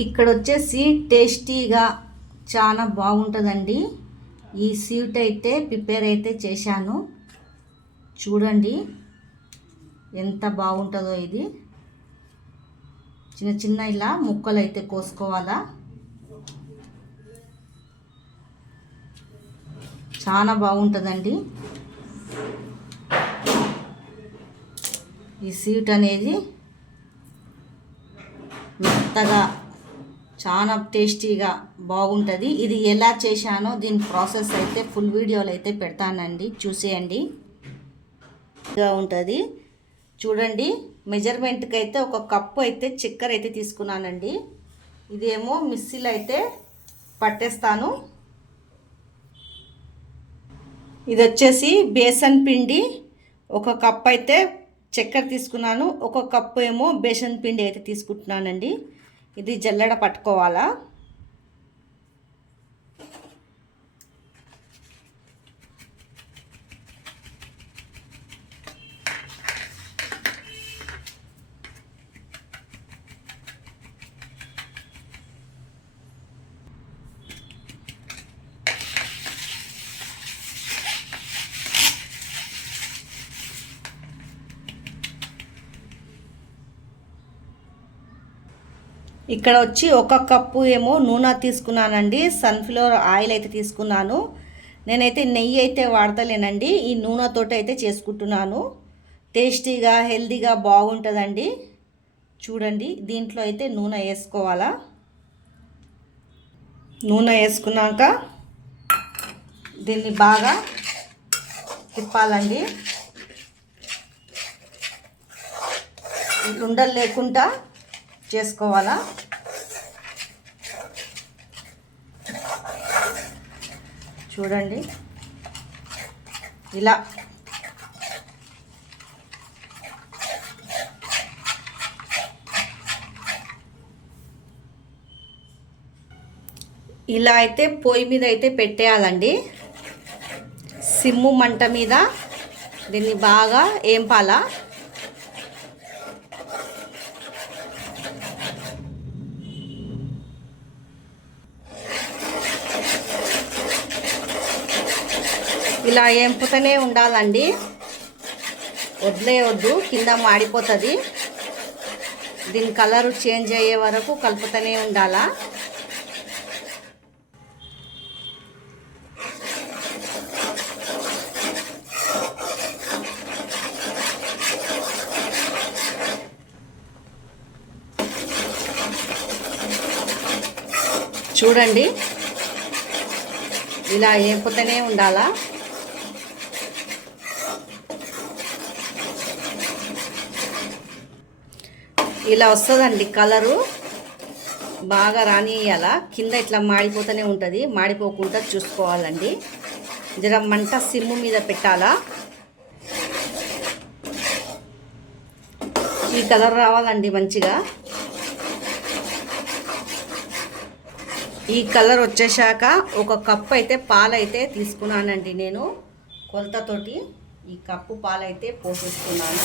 ఇక్కడ వచ్చేసి టేస్టీగా చాలా బాగుంటుందండి. ఈ స్వీట్ అయితే ప్రిపేర్ అయితే చేశాను. చూడండి ఎంత బాగుంటుందో. ఇది చిన్న చిన్న ఇలా ముక్కలు అయితే కోసుకోవాలా. చాలా బాగుంటుందండి ఈ స్వీట్ అనేది. మెత్తగా చాలా టేస్టీగా బాగుంటుంది. ఇది ఎలా చేశానో దీని ప్రాసెస్ అయితే ఫుల్ వీడియోలు అయితే పెడతానండి, చూసేయండి. ఉంటుంది చూడండి. మెజర్మెంట్కి అయితే ఒక కప్పు అయితే చక్కెర అయితే తీసుకున్నానండి. ఇదేమో మిక్సీలో అయితే పట్టేస్తాను. ఇది వచ్చేసి బేసన్ పిండి. ఒక కప్ అయితే చక్కెర తీసుకున్నాను, ఒక కప్పు ఏమో బేసన్ పిండి అయితే తీసుకుంటున్నానండి. ఇది జల్లెడ పట్టుకోవాలా. ఇక్కడ వచ్చి ఒక కప్పు ఏమో నూనె తీసుకున్నానండి. సన్ఫ్లవర్ ఆయిల్ అయితే తీసుకున్నాను. నేనైతే నెయ్యి అయితే వాడతలేనండి, ఈ నూనెతోటి అయితే చేసుకుంటున్నాను. టేస్టీగా హెల్తీగా బాగుంటుందండి. చూడండి దీంట్లో అయితే నూనె వేసుకోవాలా. నూనె వేసుకున్నాక దీన్ని బాగా తిప్పాలండి. ఉండలు లేకుండా చేసుకోవాలా. చూడండి ఇలా ఇలా అయితే పొయ్యి మీద అయితే పెట్టేయాలండి. సిమ్ము మంట మీద దీన్ని బాగా ఏంపాలా. ఇలా ఏంపుతూనే ఉండాలండి, వదిలేయొద్దు, కింద మాడిపోతుంది. దీని కలరు చేంజ్ అయ్యే వరకు కలుపుతూనే ఉండాలా. చూడండి ఇలా ఏంపుతూనే ఉండాలా. ఇలా వస్తుందండి కలరు. బాగా రానియాల, కింద ఇట్లా మాడిపోతూనే ఉంటుంది. మాడిపోకుండా చూసుకోవాలండి. జర మంట సిమ్ము మీద పెట్టాలా. ఈ కలర్ రావాలండి మంచిగా. ఈ కలర్ వచ్చేసాక ఒక కప్పు అయితే పాలైతే తీసుకున్నానండి నేను కొలతతోటి. ఈ కప్పు పాలైతే పోసేసుకున్నాను.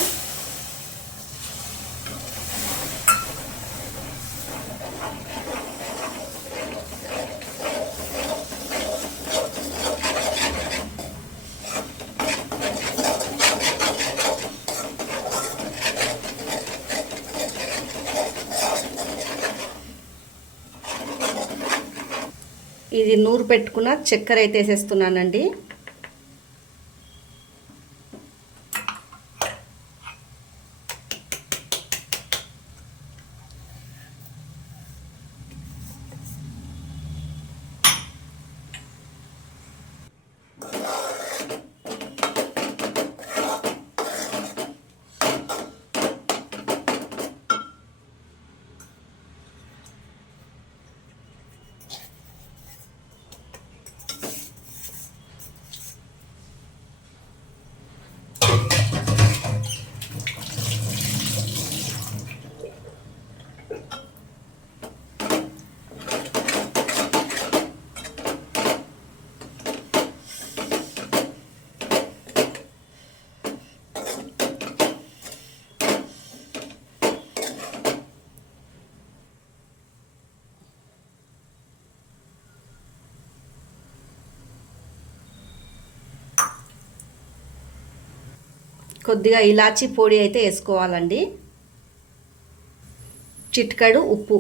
ఇది నూరు పెట్టుకున్న చక్కెర అయితే వేసేస్తున్నానండి. కొద్దిగా ఇలాచీ పొడి అయితే వేసుకోవాలండి, చిటికెడు ఉప్పు.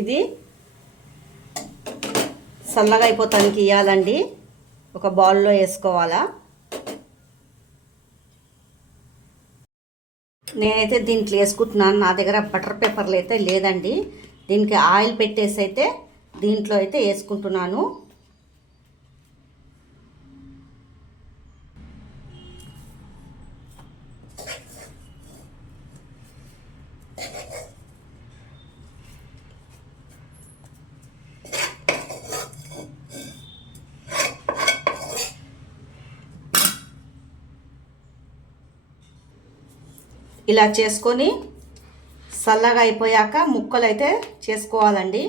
ఇది చల్లగా అయిపోతానికి ఇవ్వాలండి, ఒక బౌల్లో వేసుకోవాలా. నేనైతే దీంట్లో వేసుకుంటున్నాను, నా దగ్గర బటర్ పేపర్లు అయితే లేదండి. దీనికి ఆయిల్ పెట్టేసి అయితే దీంట్లో అయితే వేసుకుంటున్నాను. ఇలా చేసుకొని చల్లగా అయిపోయాక ముక్కలు అయితే చేసుకోవాలండి.